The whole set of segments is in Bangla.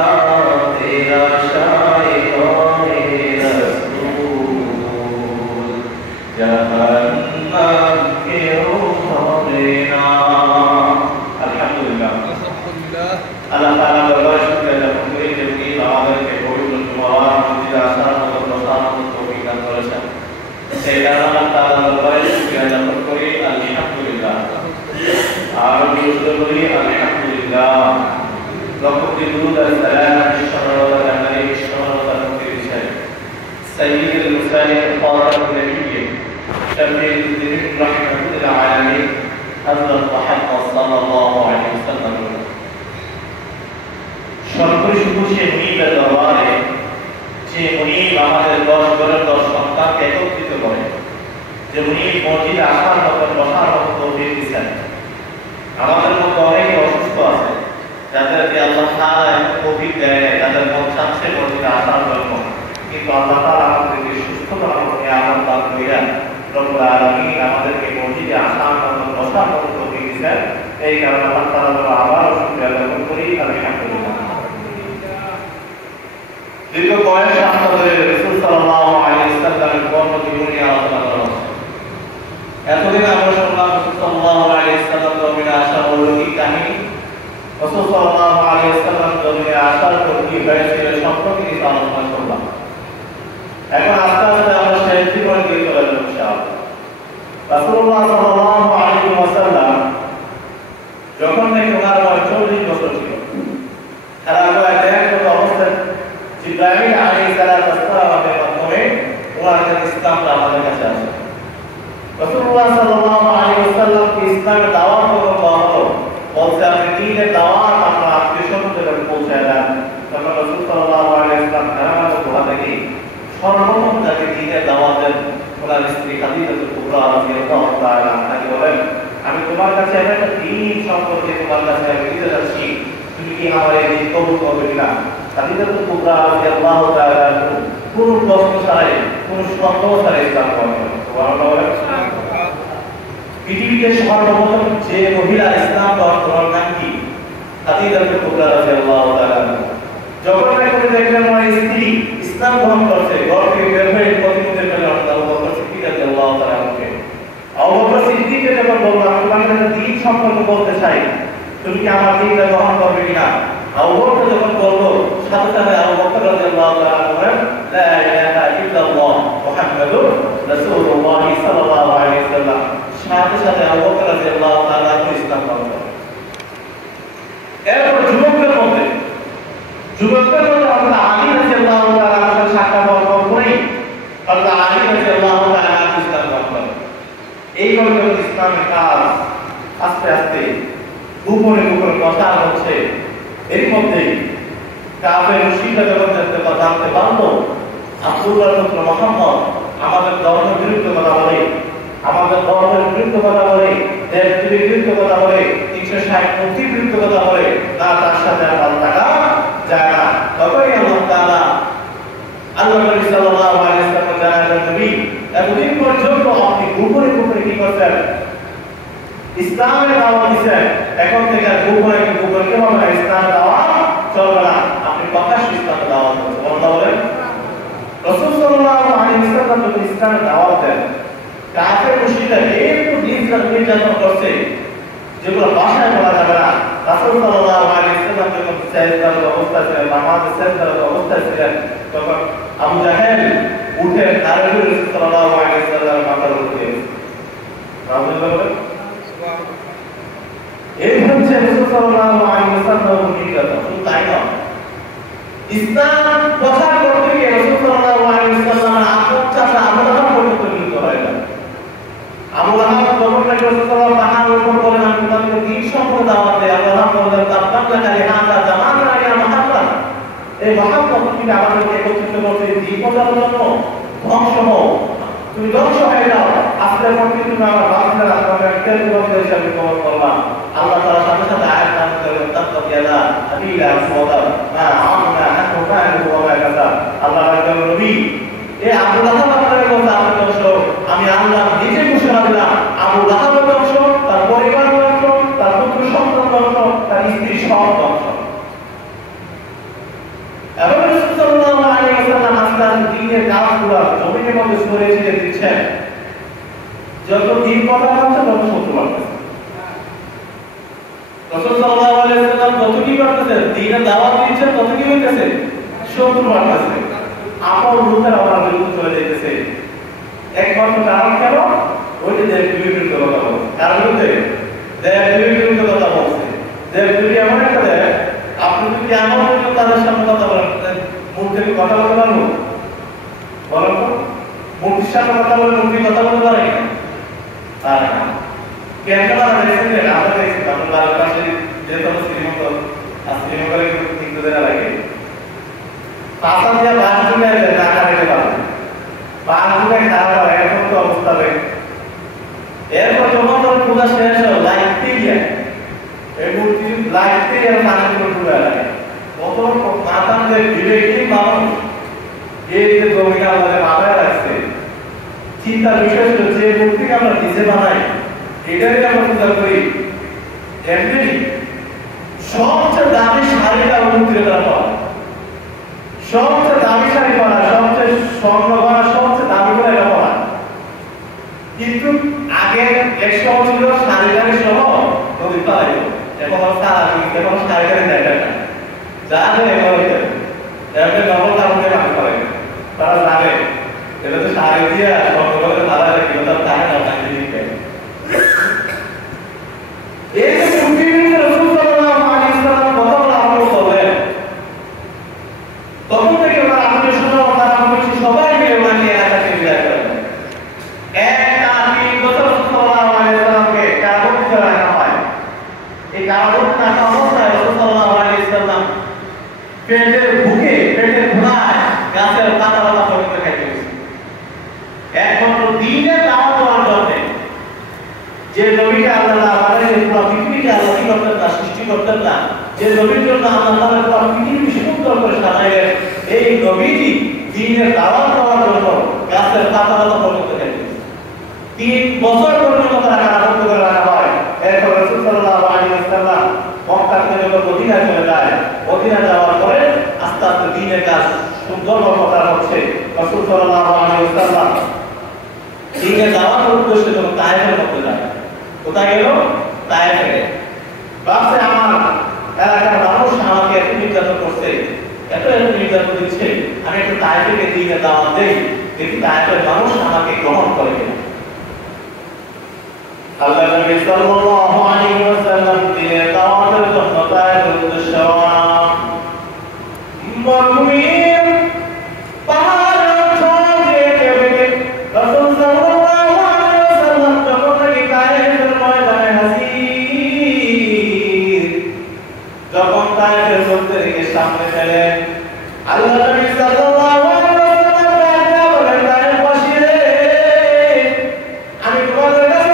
तेरा शायद रसूल जहन्नम के उठलेना। अल्हम्दुलिल्लाह अल्लाह ताला दरबार शुक्रिया জ্ঞাপন করি যে উনি আমাদেরকে পবিত্র জুমার মসজিদে আসার মতো প্রসাদ তৌফিক দান করেছেন। সেই কারণে আল্লাহ তাআলা দরবারে শুকরিয়া জ্ঞাপন করি আলহামদুলিল্লাহ। আর বিশুদ্ধ করি আলহামদুলিল্লাহ। লক্ষ্মী দুরুদ আর সালাম ইনশাআল্লাহ আলাইহি ইনশাআল্লাহ মুক্তির বিষয় সাইয়্যিদুল মুরসালিন খাতামুন নবিয়্যিন শাফিউল মুজনিবিন রাহমাতুল আলামিন হযরত মুহাম্মদ সাল্লাল্লাহু আলাইহি ওয়াসাল্লাম। সর্বোপরি শুধু সে মুনিবের দরবারে যে মুনিব আমাদের 10 ঘরের 10 সন্তানকে একত্রিত করে, যে মুনিব মসজিদে আসার মতো বসার মতো তৌফিক দিয়েছেন। আমাদের মধ্যে অনেকে অসুস্থ আছে, যাদেরকে আল্লাহ তাআলা তৌফিক দেয়, যাদের মন চাচ্ছে মসজিদে আসার জন্য, কিন্তু আল্লাহ তাআলা আমাদেরকে সুস্থতার নিয়ামত দান করেন। রব্বুল আলামিন আমাদেরকে মসজিদে আসার মতো বসার মতো তৌফিক দিয়েছেন। এই কারণে আল্লাহ তাআলার আবার শুকরিয়া জ্ঞাপন করি আলহামদুলিল্লাহ। দীর্ঘ কয়েক সপ্তাহ ধরে রাসূল সাল্লাল্লাহু আলাইহি ওয়াসাল্লামের কর্মজীবনী আলোচনা করা হচ্ছে। এতদিন আমরা শুনলাম রাসূল সাল্লাল্লাহু আলাইহি ওয়াসাল্লাম জমিনে আসার অলৌকিক কাহিনী, রাসূল সাল্লাল্লাহু আলাইহি ওয়াসাল্লাম জমিনে আসার পর কি হয়েছিল সম্পর্কে কিছু আলোচনা করলাম। এখন আস্তে আস্তে আমরা শেষ জীবনের দিকে চলে যাব ইনশাআল্লাহ। রাসূলুল্লাহ সাল্লাল্লাহু আলাইহি ওয়াসাল্লাম যখন নাকি ওনার বয়স 40 বছর ছিল, খেলাধুলায় দেখো অবস্থায় জিবরাইল আলাইহিস সালামের মাধ্যমে ওনার কাছে ইসলামটা আমাদের কাছে আসে। রাসূলুল্লাহ সাল্লাল্লাহু আলাইহি ওয়াসাল্লাম কি ইসলামের দাওয়াত দেওয়া হলো, বলতে আপনি দ্বীনের দাওয়াত আপনার আত্মীয়স্বজনদের কাছে পৌঁছায় দেন। তখন রাসূল সাল্লাল্লাহু আলাইহি ওয়াসাল্লাম কারামাত কোথা থেকে সর্বপ্রথম তাকে দ্বীনের দাওয়াত দেন। ওনার স্ত্রী খাদিজাতুল কুবরা রাদিয়াল্লাহু তাআলা আনহাকে বলেন, আমি তোমার কাছে একটা দ্বীন সম্পর্কে তোমার কাছে দিতে যাচ্ছি, তুমি কি আমার এই দ্বীন কবুল করবে কিনা? খাদিজাতুল কুবরা রাদিয়াল্লাহু তাআলা কোনো প্রশ্ন ছাড়াই, কোনো সন্দেহ ছাড়াই ইসলাম গ্রহণ করেন। সুবহানাল্লাহ। পৃথিবীতে সর্বপ্রথম যে মহিলা ইসলাম গ্রহণ করেন কি? খাদিজাতুল কুবরা রাদিয়াল্লাহু তাআলা। যখন নাকি দেখলেন আমার স্ত্রী ইসলাম গ্রহণ করছে, ঘর থেকে বের হয়ে প্রতিমুখে চলে আসলেন আবু বকর সিদ্দিক রাদিয়াল্লাহু তাআলা। আবু বকর সিদ্দিককে যখন বলল, আমি তোমাকে একটা দ্বীন সম্পর্কে বলতে চাই, তুমি কি আমার দ্বীনটা গ্রহণ করবে কিনা? আবু বকর যখন বলল, সাথে সাথে আবু বকর রাদিয়াল্লাহু তাআলা বলেন, লা ইলাহা ইল্লাল্লাহ মুহাম্মাদুর রাসূলুল্লাহ সাল্লাল্লাহু আলাইহি ওয়াসাল্লাম। সাথে সাথে আবু বকর রাদিয়াল্লাহু তাআলা ইসলাম গ্রহণ করেন। এরপর যুবকদের মধ্যে হযরত আলী রাদিয়াল্লাহু তাআলার সাথে সাক্ষাৎ হওয়ার পরেই হযরত আলী রাদিয়াল্লাহু তাআলা ইসলাম গ্রহণ করেন। এইভাবে যখন ইসলামের কাজ আস্তে আস্তে গোপনে গোপনে প্রচার হচ্ছে, এর মধ্যে কাফের মুশরিকরা যখন জানতে পারলো আব্দুল্লাহর পুত্র মুহাম্মদ আমাদের ধর্মের বিরুদ্ধে কথা বলে, আমাদের ধর্মের বিরুদ্ধে কথা বলে, দেশ বিরুদ্ধে কথা বলে, 360 মূর্তির বিরুদ্ধে কথা বলে, না তার সাথে আর থাকা যায় না, তখনই আল্লাহ তাআলা আল্লাহ নবী সাল্লাল্লাহু আলাইহি ওয়াসাল্লাম জানালেন, নবী এতদিন পর্যন্ত আপনি গোপনে গোপনে কি করছেন? ইসলামের দাওয়াত দিচ্ছেন। এখন থেকে আর গোপনে কিভাবে ইসলামের দাওয়াত চলবে না, আপনি প্রকাশ্যে ইসলামের দাওয়াত দেন। সুবহানাল্লাহ বলেন। রাসূল সাল্লাল্লাহু আলাইহি ওয়াসাল্লাম যখন ইসলামের দাওয়াত দেন, কাফের মুশরিকরা একটু নির্যাতন করছে, যেগুলো ভাষায় বলা যাবে না। রাসূল সাল্লাল্লাহু আলাইহি ওয়াসাল্লাম যখন সাজদার অবস্থায় ছিলেন, নামাজে সাজদার অবস্থায় ছিলেন, তখন আবু জাহেল উঠে রাসূল সাল্লাল্লাহু আলাইহি ওয়াসাল্লামের মাথার উপরে এই হচ্ছে রাসূল সাল্লাল্লাহু আলাইহি ওয়াসাল্লামের নির্যাতন। শুধু তাই নয়, ইসলাম প্রচার করতে গিয়ে রাসূল সাল্লাল্লাহু আলাইহি ওয়াসাল্লামের আপন চাচা আবু লাহাব পর্যন্ত নিহত হয়ে গেল। আবু লাহাব যখন রাসূল সাল্লাল্লাহু আলাইহি ওয়াসাল্লাম বলেন, আমি তোমাকে দ্বীন সম্পর্কে দাওয়াত দেই, আবু লাহাব বললেন, তাবতাকালি হাযা জামানা ইয়া মুহাম্মদ, এই মুহাম্মদ তুমি আমাদেরকে একত্রিত করতে দ্বীন প্রচারের জন্য ধ্বংস হও, তুমি ধ্বংস হয়ে যাও, আজকে পর্যন্ত তুমি আমার বাচ্চারা তোমাকে কেন্দ্র করে হিসাবে কবর করলাম। আল্লাহ তাআলা সাথে সাথে আয়াত নাযিল করেন, তাক্কাতিয়ালা আবিলা সুওদা মা আমনা আনহু ফাআলু ওয়া মা কাযা। আল্লাহ বলেন, নবী এই আবু লাহাব আপনাকে বলতে আপনি ধ্বংস, আমি আল্লাহ নিজে ঘোষণা দিলাম আবু লাহাব ধ্বংস, তার পরিবার ধ্বংস, তার পুত্র সন্তান ধ্বংস, তার স্ত্রী সব ধ্বংস। এবং রাসূল সাল্লাল্লাহু আলাইহি ওয়াসাল্লাম আসমান দ্বীনের কাজগুলো জমিনের মধ্যে ছড়িয়ে ছিটিয়ে দিচ্ছেন। যত দিন কথা হচ্ছে তত শত্রু বাড়তেছে। রাসূল সাল্লাল্লাহু আলাইহি ওয়াসাল্লাম যত কি করতেছেন, দ্বীনের দাওয়াত দিচ্ছেন, তত কি হইতেছে, শত্রু বাড়তেছে। আপন লোকেরা আমার বিরুদ্ধে চলে যাইতেছে। একমাত্র কারণ কেন? ওই যে দেব বিরুদ্ধে কথা বলছে। কারণ হচ্ছে দেব বিরুদ্ধে কথা বলছে। দেব যদি এমন একটা দেব, আপনি যদি এমন তাদের সামনে কথা বলেন, মুখ থেকে কথা বলতে পারবো? বলেন তো, মুখের সামনে কথা বলে মুখ দিয়ে কথা বলতে পারে না? পারে না। কেন আমরা দেখেন, আমরা দেখছি আপনার পাশে যে কোনো শ্রীমন্ত আর শ্রীমঙ্গলে কিন্তু দেওয়া লাগে পাশা দিয়ে বাস চলে আসে না কাটাতে পারবে, বাস চলে খারাপ হয়, এরকম তো অবস্থা হবে। এরপর যখন তোর পূজা শেষ হলো, লাইট দিয়ে এই মূর্তি লাইট দিয়ে পানি করে চলে আসে, কত মাথা দিয়ে ভিড়ে কি মানুষ এই যে জমিটা আমাদের মাথায় রাখছে। চিন্তার বিষয় ছিল যে মূর্তিকে আমরা নিজে বানাই, এটাই আমরা পূজা করি। এমনি সবচেয়ে দামি শাড়িটা মূর্তির দ্বারা পাওয়া, সবচেয়ে দামি শাড়ি পরা, সবচেয়ে স্বর্ণ পরা, সবচেয়ে দামি করে এটা পরা। কিন্তু আগে এক সময় ছিল শাড়ি টাড়ি সহ নদী পাওয়া, এখন সারা এখন শাড়ি টাড়ি দেয় না, যা দেয় এমনি নবল কারণে পানি পারে তারা জানে এটা তো শাড়ি দিয়ে স্বর্ণ করে তারা রেখে তার জানে না পানি দিকে। এই যে মূর্তির রাসূল সাল্লাল্লাহু আলাইহি ওয়াসাল্লাম কথা বলা আরম্ভ করলেন, তখন থেকে ওরা আমাদের শোনা তারা বলছে সবাই মিলে ওরা নিয়ে আকাশে বিদায় করলেন। একটা 3 বছর রাসূল সাল্লাল্লাহু আলাইহি ওয়াসাল্লামকে কারাবন্দি করে রাখা হয়। এই কারাবন্দি রাখা অবস্থায় রাসূল সাল্লাল্লাহু আলাইহি ওয়াসাল্লাম পেটের বুকে, পেটের ঘোড়ায় গাছের পাতা পাতা পড়তে খাইতে গেছে। একমাত্র দ্বীনের দাওয়াত দেওয়ার জন্য, যে নবীকে আল্লাহ আমাদের পুরো পৃথিবীকে আল্লাহ কি করতেন না, সৃষ্টি করতেন না, যে নবীর জন্য আল্লাহ পুরো পৃথিবী সুন্দর করে সাজাইলেন, এই নবীজি দ্বীনের দাওয়াত দেওয়ার জন্য গাছের পাতা পাতা পড়তে খাইতে গেছে। 3 বছর পর্যন্ত তারা কারাবন্দি করে রাখা হয়। এরপর রাসূল সাল্লাল্লাহু আলাইহি ওয়াসাল্লাম মক্কা থেকে যখন মদিনায় চলে যায়, মদিনায় যাওয়ার পরে আস্তে আস্তে দ্বীনের কাজ সুন্দরভাবে করা হচ্ছে। রাসূল সাল্লাল্লাহু আলাইহি ওয়াসাল্লাম দ্বীনের দাওয়াতের উদ্দেশ্যে যখন তায়েফের মধ্যে যায়, কোথায় গেল? তায়েফে। ভাবছে আমার এলাকার মানুষ আমাকে এত নির্যাতন করছে, এত নির্যাতন দিচ্ছে, আমি একটু তায়েফে দ্বীনের দাওয়াত দেই, দেখি তায়েফের মানুষ আমাকে গ্রহণ করে কিনা। আল্লাহ নবী সাল্লাল্লাহু আলাইহি ওয়াসাল্লাম দ্বীনের দাওয়াতের জন্য তায়েফের উদ্দেশ্যে রওনা। মরুভূমির পাহাড় চড়ে গেলে রাসূল সাল্লাল্লাহু আলাইহি ওয়াসাল্লাম যখন নাকি তায়েফের ময়দানে হাজির, যখন তায়েফের মধ্যে থেকে সামনে গেলেন, আল্লাহ নবী সাল্লাল্লাহু আলাইহি ওয়াসাল্লাম ডাকতে বলেন, তায়েফবাসী রে, আমি তোমাদের কাছে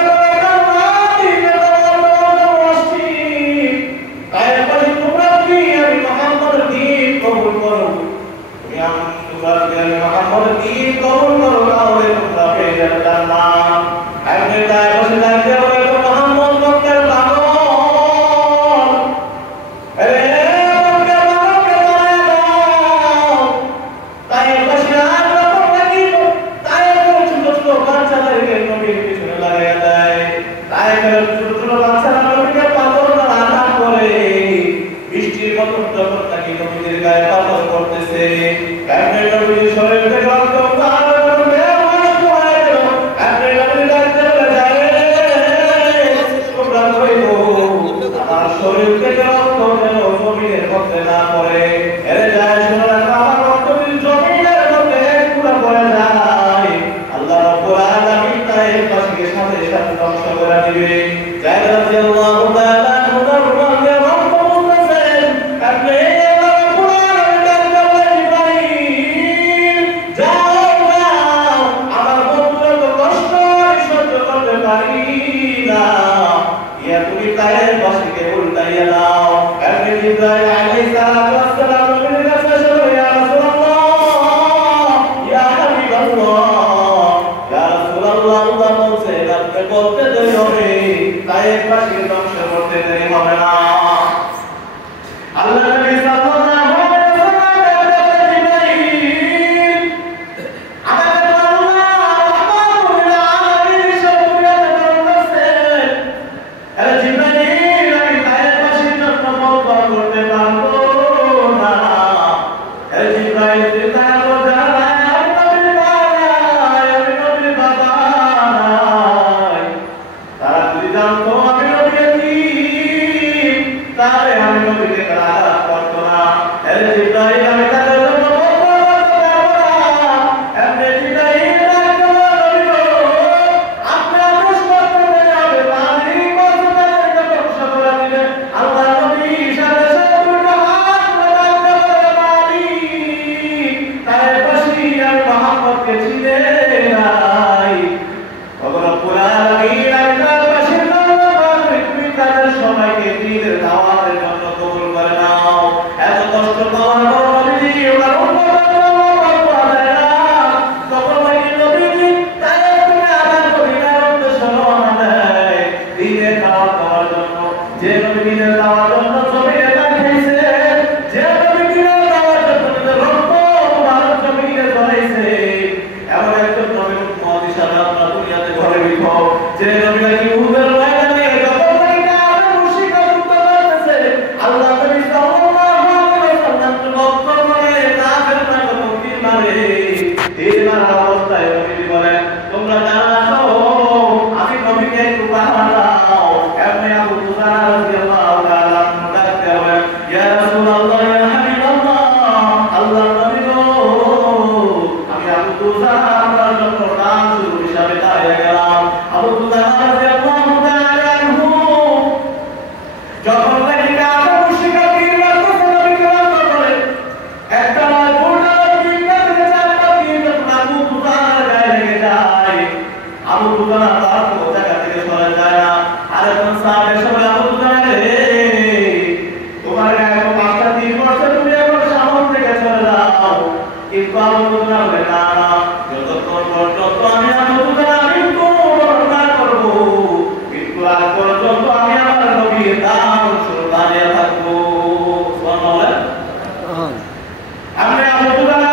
Yeah. কিন্তু আবু বকর বলে না না, যতক্ষণ পর্যন্ত আমি আবু বকর আমি বর্ণনা করব, কিন্তু আজ পর্যন্ত আমি আমার নবীর নাম শুনতে থাকবো। সুবহানাল্লাহ। আমরা আবু বকর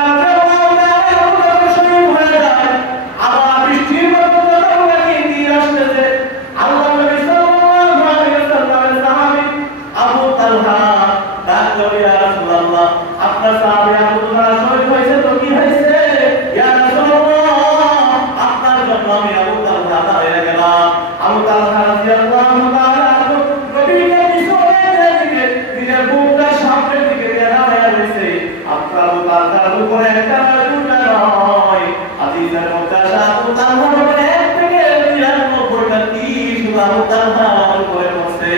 আপনার সাহাবী আবু বকর শহীদ হয়েছে তো কি হয়েছে? ইয়া রাসূলুল্লাহ, আপনার জন্য আমি আবু তালহা দাঁড়িয়ে গেলাম। আবু তালহা রাদিয়াল্লাহু তাআলা নবীকে পিছনে দিকে নিজের বুকটা সামনের দিকে দাঁড়িয়ে রয়েছে। আপনার আবু তালহার উপরে একটা দুটা নয়, হাদিসের মধ্যে আছে আবু তালহার উপরে এক থেকে 99টা তীর শুধু আবু তালহার উপরে পড়ছে।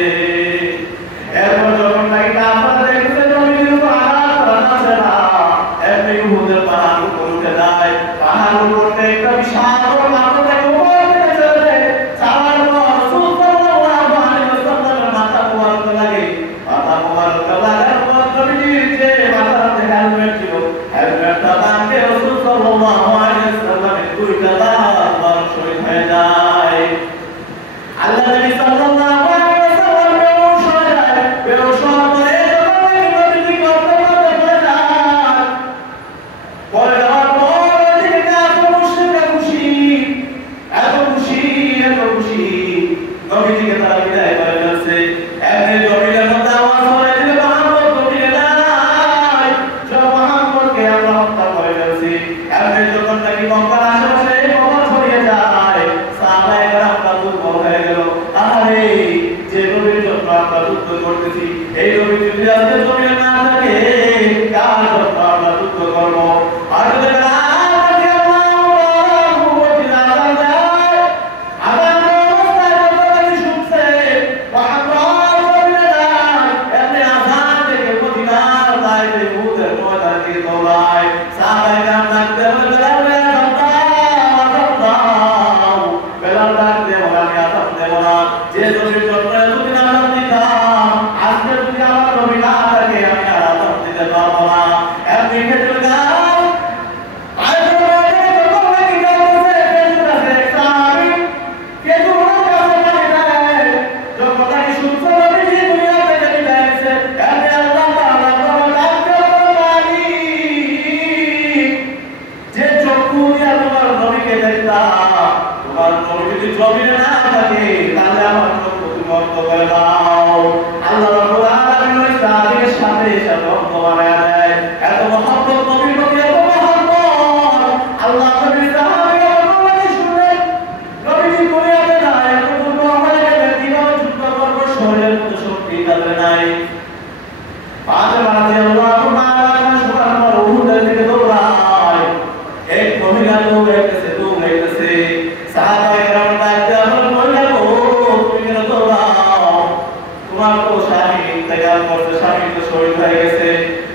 এরপর যখন নাকি কাফেররা দেখছে নবীর উপর আঘাত করা না, এমনি উহুদের পাহাড় উপর উঠে যায়। পাহাড় উপরে একটা বিশাল বড় পাথরটাকে উপর থেকে চলে যাওয়ার পর রাসূল সাল্লাল্লাহু আলাইহি ওয়াসাল্লামের মাথা মোবারক লাগে। মাথা মোবারক লাগার পর নবীর যে মাথাতে হেলমেট ছিল, হেলমেটটা বাঁধে রাসূল সাল্লাল্লাহু আলাইহি ওয়াসাল্লামের দুইটা দাঁত বড় শহীদ হয়ে যায়। আল্লাহ নবী সাল্লাল্লাহু আলাইহি ওয়াসাল্লাম বেহুশ হয়ে যায়। বেহুশ হওয়ার পরে যখন নাকি নবীজি করতে পড়ে যায়, পরে যাওয়ার পর নবীজি এত মুশরিকরা খুশি, এত খুশি, এত খুশি, নবীজিকে তারা বিদায় করে ফেলছে। এমনি জমিনের মধ্যে আওয়াজ করে দিল, মুহাম্মদ নবীকে নাই, সব মুহাম্মদকে আমরা হত্যা করে ফেলছি। এমনি যখন নাকি মক্কার আশেপাশে এই খবর ছড়িয়ে যায়, সাহাবায়ে কেরামরা দুর্বল হয়ে গেল। আরে যে নবীর জন্য আমরা যুদ্ধ করতেছি, এই নবী যদি আজকে জমিনে না থাকে, কার জন্য আমরা যুদ্ধ করব? আর যদি জমিনে না থাকে, তাহলে আমার চক্ষু তুমি বন্ধ করে দাও। আল্লাহ রাব্বুল আলামিন ওই সাহাবীর সাথে সাথে বন্ধ বানায় দেয়। এত মহব্বত নবীর প্রতি, এত মহব্বত। আল্লাহ নবীর সাহাবী বর্ণনা শুনলেন, নবীজি দুনিয়াতে নাই, এত দুর্বল হয়ে গেলেন, কিভাবে যুদ্ধ করবো, শরীরের মধ্যে শক্তি তাদের নাই। ফাতেমা রাদিয়াল্লাহু তাআলা শোনার পর উহুদের দিকে দৌড়ায়। এক মহিলা দৌড়াইতেছে, দৌড়াইতেছে। সাহাবায়ে কেরাম ডাকতে বললেন, মহিলা গো, তুমি কেন দৌড়াও? তোমার তো স্বামী ইন্তেকাল করছে, স্বামী তো শহীদ হয়ে গেছে।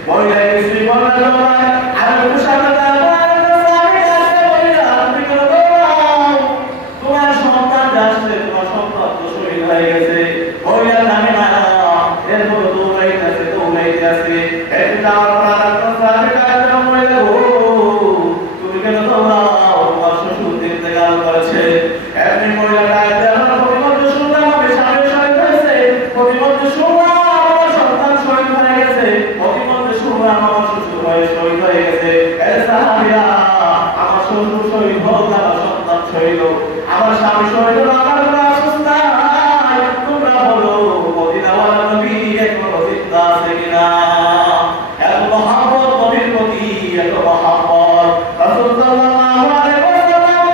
মহিলা কিছুই বললেন না, আর একটু সামনে দাঁড়ায়, স্বামী আসছে, মহিলা তুমি কেন দৌড়াও? তোমার সন্তান আসছে, তোমার সন্তান তো শহীদ হয়ে গেছে। মহিলা নামে না, এরপর দৌড়াইতেছে, দৌড়াইতেছে। একটু যাওয়ার পর আপনার স্বামী ডাকতে, মহিলা গো, তুমি কেন দৌড়াও? তোমার শ্বশুর ইন্তেকাল করেছে। এমনি মহিলা ডাকতে, আমরা প্রতিমধ্যে শুনলাম আমার স্বামী শহীদ হয়েছে, প্রতিমধ্যে শুনলাম আমার সন্তান শহীদ হয়ে গেছে, প্রতিমধ্যে শুনলাম আমার শ্বশুর শহীদ হয়ে গেছে। এ সাহাবীরা, আমার শ্বশুর শহীদ হোক, আমার সন্তান শহীদ হোক, আমার স্বামী শহীদ হোক, আমার কোনো আফসোস নাই। তোমরা বলো, মদিনাওয়ালা নবী এখনো জিন্দা আছে কিনা? এত মহব্বত নবীর প্রতি, এত মহব্বত। রাসূল সাল্লাল্লাহু আলাইহি ওয়াসাল্লাম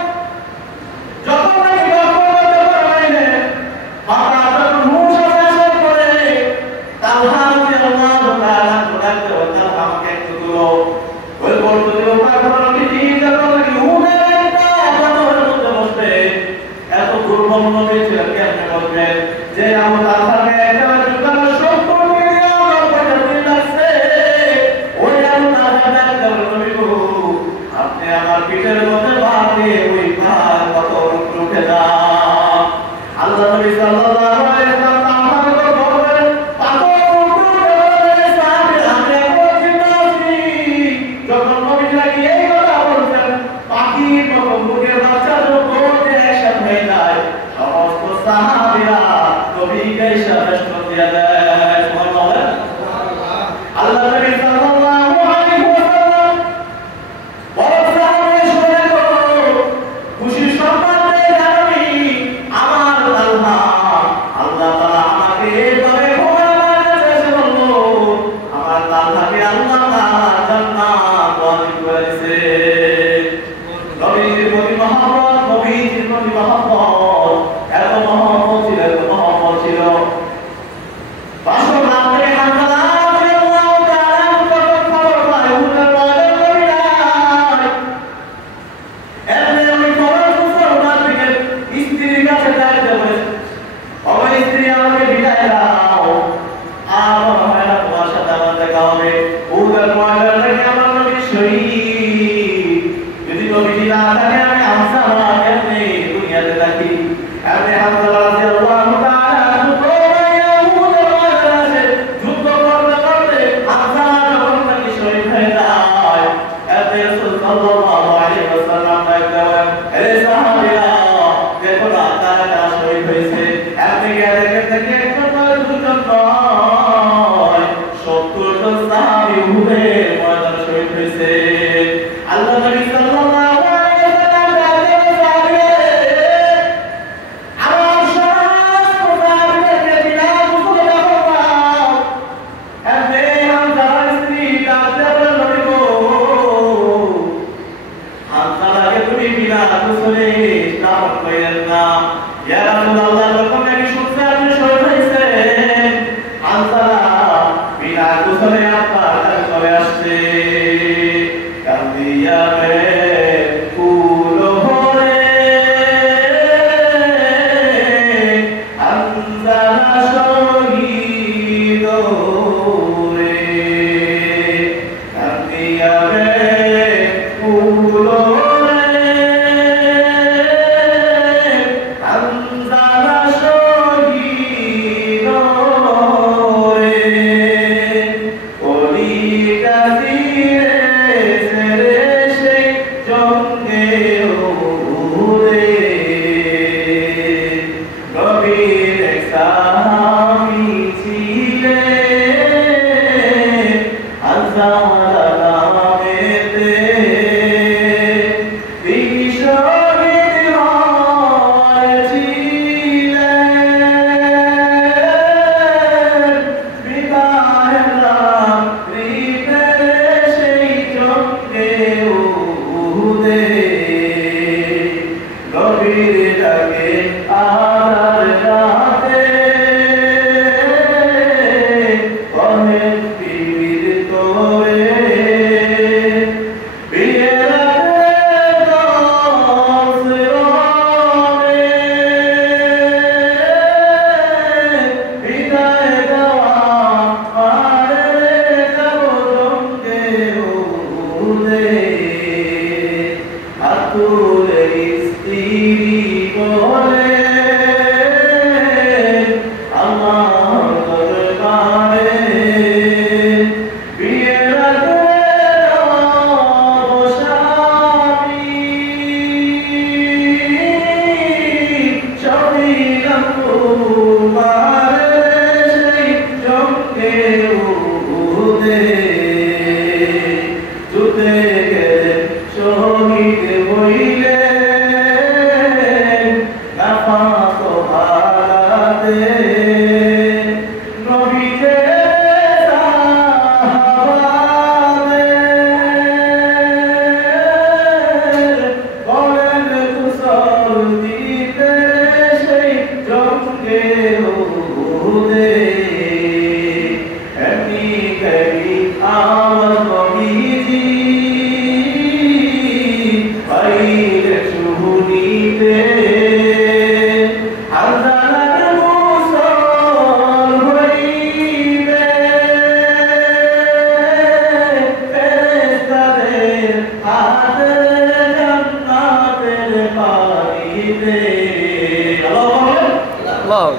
যখন নাকি গল্প করতে পারলেন, মাথা যখন হুঁশ আসার পরে তালহা রাদিয়াল্লাহু তাআলা বলতে বললেন, আমাকে একটু তুলো। ওই বলতে দিল, পাগল নবীজি যখন নাকি উহুদের একটা পাথরের মধ্যে বসবে, এত দুর্বল নবী ছিলেন, কেমনে বলবেন যে আবু তালহাকে একেবারে জুতার শক্ত করে দেওয়া পর্যন্ত লাগছে। ওই আবু তালহা ডাকতে বলল, নবী গো, আপনি আমার পিঠের মধ্যে বাঁধে ওই পাহাড় পাথর উঠে যান। আল্লাহ নবী সাল্লাল্লাহু আলাইহি ওয়াসাল্লাম তালহাকে বললেন, পাথর উঠে যাবে, সাহাবীরা আমি এখন জিন্দা আছি। যখন নবী ওয়াজিব করে দিয়েছে। নবীর প্রতি মহব্বত, নবীর প্রতি মহব্বত, এত মহব্বত ছিল, এত মহব্বত ছিল। বাসর রাত থেকে হানজালা রাদিয়াল্লাহু তাআলা খবর পায় হুজুর ওয়াজিব করে নাই। এমনি ওই খবর মুসলমান থেকে স্ত্রীর কাছে যাইতে বলে, আমার স্ত্রী আমাকে বিদায় দাও, আমার হয় না তোমার সাথে আমার দেখা হবে। হুজুর ওয়াজিব থেকে আমার নবী শহীদ, যদি নবী না থাকে আমি হামজালা কেমনে দুনিয়াতে থাকি। এমনি হামজালা রাদিয়াল্লাহু তাআলা যুদ্ধ করতে করতে হামজালা যখন নাকি শহীদ হয়ে যায়, এতে রাসূল সাল্লাল্লাহু আলাইহি ওয়াসাল্লাম বলেন, হে সাহাবীরা দেখো না তারা শহীদ হয়েছে। এমনি গিয়ে দেখে একজন নয়, দুজন নয়, 70 জন সাহাবী উহুদের ময়দানে শহীদ হয়েছে। আল্লাহ নবী সাল্লাল্লাহু আলাইহি ওয়াসাল্লাম আমার সমস্ত সাহাবীদেরকে বিলাল মুসলে দাও। এমনি হামজালার স্ত্রী ডাকতে বলেন, নবী গো, হামজালাকে তুমি বিলাল মুসলে দাফন করেন না। ইয়া রাসূলুল্লাহ, যখন নাকি শুনছে আপনি শহীদ হয়েছেন, হামজালা বিলাল মুসলে আপনার কাছে চলে আসছে। কান্দিয়া রে ফুল ভরে হামজালা শহীদ রে, কান্দিয়া রে ফুল ভরে হামজালা শহীদ রে, ওলি কাদিরে সেরে সেই জঙ্গে উহুদে। নবীর এক সাহাবী ছিলেন হামজালা নামেতে, তিনি শহীদ হয়েছিলেন বিদায়ের রাত্রিতে সেই জঙ্গে উহুদে। নবীর ডাকে আদার রাতে কহেন পীর তোরে, বিয়ের বিদায় দেওয়া পারে যাব জঙ্গে উহুদে। আতুলে স্ত্রী বলে আমার দরবারে, বিয়ের আগে স্বামী শহীদ তোমারে সেই জঙ্গে উহুদে। যুদ্ধে গেলেন শহীদ হইলেন নাফাক হারাতে, নবীকে সাহাবাদের বলেন কুশল দিতে সেই জঙ্গে উহুদে। এমনি করি আমার নবীজি পাইলে শুনিতে, হামজালার মুসল হইবে ফেরেশতাদের হাতে জান্নাতের পাইবে। আল্লাহু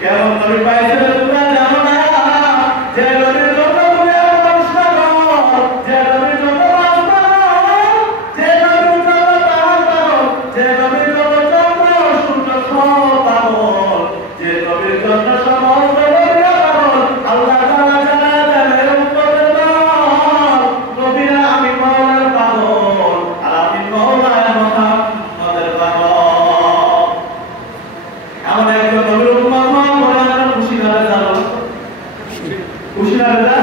কেমন নবী পাইছে তোমরা জানো না, যে নবীর জন্য তুমি মানুষ না, যে নবীর জন্য চন্দ্র সমস্ত নবীরা পাগল। আল্লাহ তাআলা জানায় দেন হে উম্মতের দল, নবীরা আমি মাওলার পাগল আর আমি মাওলায় মুহাম্মদের পাগল। এমন একজন নবীর উম্মত হওয়ার পরে আমরা খুশি না জানো? খুশি না বেটা?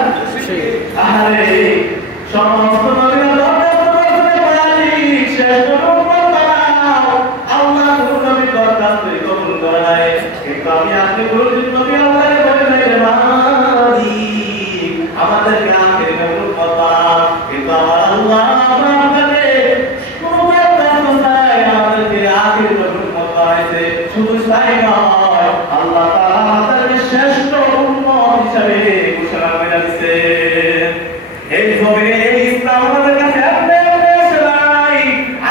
আহারে সমস্ত নবীরা দরখাস্ত করেছে মালিক শেষ উম্মত বানাও। আল্লাহ কোন নবী দরখাস্ত কবুল করে নাই, কিন্তু আমি আপনি বলেছেন নবী আল্লাহকে বলে নাই রে মালিক আমাদেরকে আখের উম্মত বানাও। কিন্তু আমার আল্লাহ আপনাকে কোন দরখাস্ত নাই, আমাদেরকে আখের উম্মত বানাইছে। শুধু তাই নয়, আল্লাহ তাআলা আমাদেরকে শ্রেষ্ঠ উম্মত হিসেবে ঘোষণা করে দিয়েছে। এই জমিনে এই ইসলাম আমাদের কাছে এমনি এসে নাই।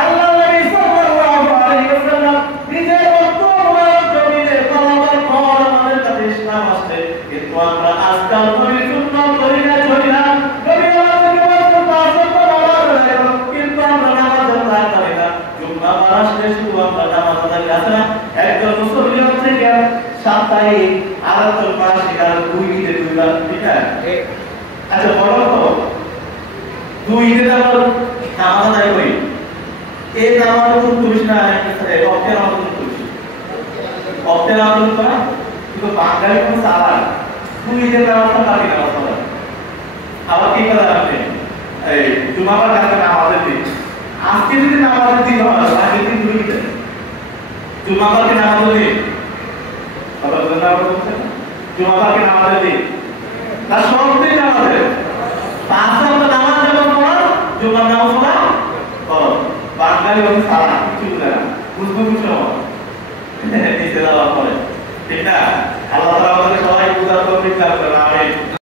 আল্লাহ নবী সাল্লাল্লাহু আলাইহি ওয়াসাল্লাম নিজের বর্তমান জমিনে কলমার পর আমাদের কাছে ইসলাম আসছে, কিন্তু আমরা আজকাল নবীর সুন্নাত ধরি না চলি না। নবী আমাদেরকে বলছেন পাঁচ ওয়াক্ত নামাজ পড়ো, কিন্তু আমরা নামাজ আদায় করি না। জুম্মার বার আসলে শুধু আমরা নামাজ আদায় করি না। একজন মুসল্লি হচ্ছে কি সাপ্তাহিক, আরেকজন মাসিক, আর দুই ঈদে দুইবার, ঠিক আছে? আচ্ছা বলো তো, দুই ঈদে আমরা নামাজ আদায় করি, এই নামাজ তুলিস না অক্টের নামাজ তুলিস, অক্টের নামাজ করা কিন্তু বাঙালি কোনো সারা দুই ঈদের নামাজটা বাকি নামাজ পড়া। আবার কি কথা আপনি এই জুমাবার কাছে নামাজের দিন, আজকে যদি নামাজের দিন হয় আগের দিন দুই ঈদে জুমাবারকে নামাজের দিন, জুমাবারকে নামাজের দিন তার সব দিন নামাজের পাঁচ ওয়াক্ত নামাজ যখন পড়া জুমার নামাজ পড়া করো। বাঙালি হচ্ছে সারা কিছু বুঝে না, বুঝবো কিছু নিচে যাওয়ার পরে, ঠিক না? আল্লাহ তাআলা আমাদের সবাই বুঝার তৌফিক দান করেন। আমিন।